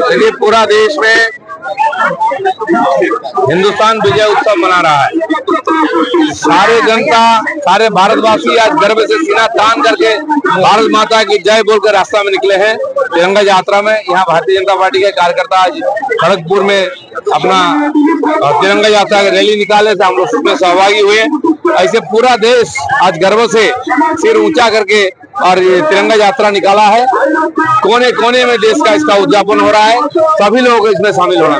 चलिए, पूरा देश में हिंदुस्तान विजय उत्सव मना रहा है। सारे जनता, सारे भारतवासी आज गर्व से सीना तान करके भारत माता की जय बोलकर रास्ता में निकले हैं। तिरंगा यात्रा में यहाँ भारतीय जनता पार्टी के कार्यकर्ता आज खड़गपुर में अपना तिरंगा यात्रा की रैली निकाले थे हम लोग उसमें सहभागी हुए। ऐसे पूरा देश आज गर्व से सिर ऊँचा करके और ये तिरंगा यात्रा निकाला है। कोने कोने में देश का इसका उद्यापन हो रहा है। सभी लोगों को इसमें शामिल होना।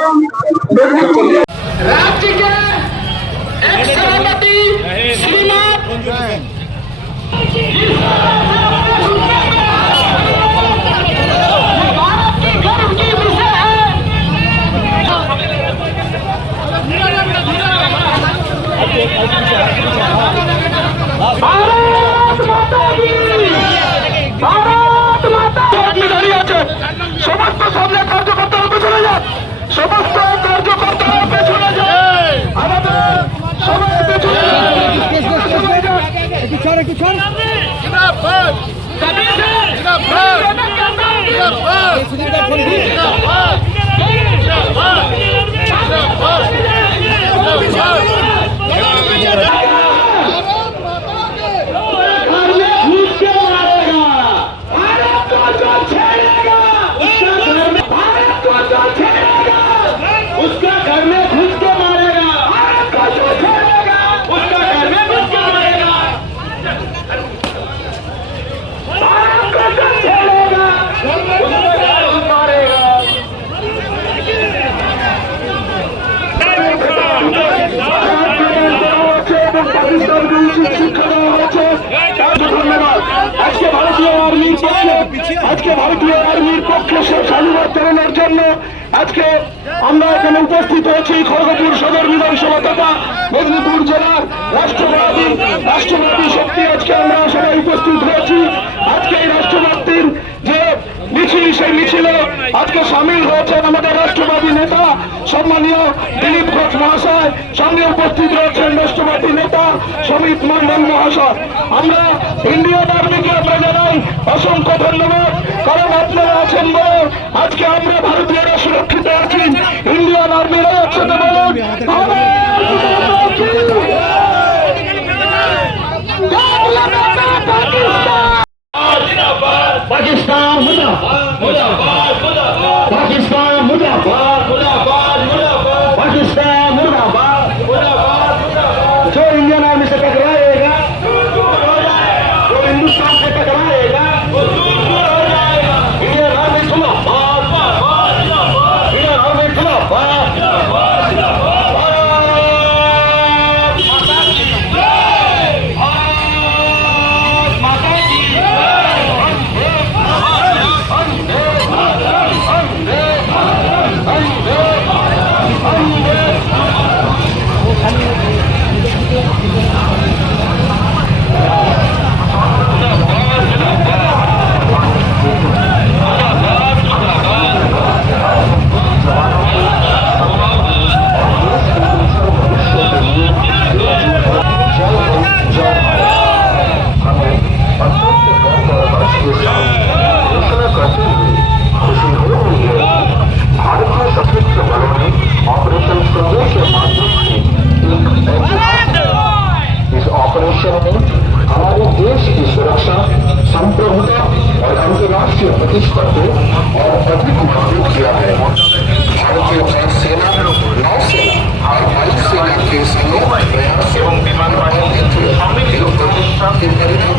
পাকিস্তান জিন্দাবাদ। জিন্দাবাদ। জিন্দাবাদ। জিন্দাবাদ। আজকে আমরা এখানে উপস্থিত হয়েছি আজকে এই রাষ্ট্রবাদীর যে মিছিল সেই মিছিলে আজকে সামিল হয়েছেন আমাদের রাষ্ট্রবাদী নেতা সম্মানীয় দিলীপ ঘোষ মহাশয় সঙ্গে উপস্থিত রয়েছেন রাষ্ট্রবাদী সমিত মন্ডল মহাশয় আমরা ইন্ডিয়ান আর্মিকে আমরা জানাই অসংখ্য ধন্যবাদ। কারণ আপনারা আছেন বলে আজকে আমরা ভারতীয়রা সুরক্ষিত আছি। ইন্ডিয়ান আর্মিরা একসাথে বলুন পাকিস্তান। মুর্দাবাদ পাকিস্তান में हमारे देश की सुरक्षा, संप्रभुता और अंतर्राष्ट्रीय प्रतिष्ठा को और अधिक मज़बूत किया है। भारतीय वायुसेना, नौसेना और वायुसेना के समूह प्रयास एवं विमान के नेतृत्व के करीब